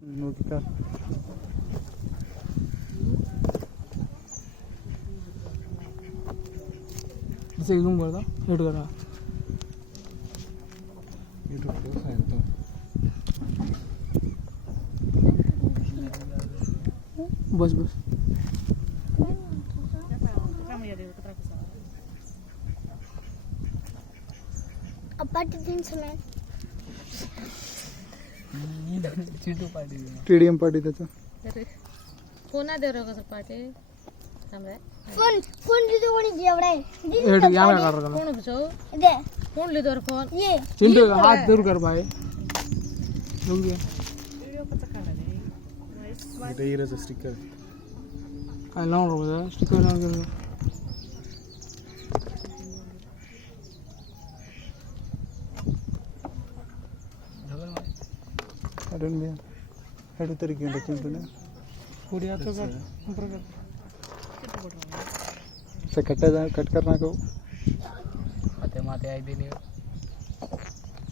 okay का इसे एकदम कर दो हिट करा बस बस पार्टी दिन समय टीडीएम पार्टी त्याचा कोणा देव रे कसं पाटे थांबरे फोन लिदो कोणी जेवढा हिट कॅमेरा काढ रहा कोण बचो दे कोण लिदो रे फोन ये चिंटू हाथ दूर कर भाई रुक गया इथे हिराचं स्टिकर काय लावून रहा स्टिकर लावून कर अडून घ्या हेडू तरी घेऊन चिंटू ना थोड़ी हाथ तो कर ऊपर कर कट करना को माते माते आई देनी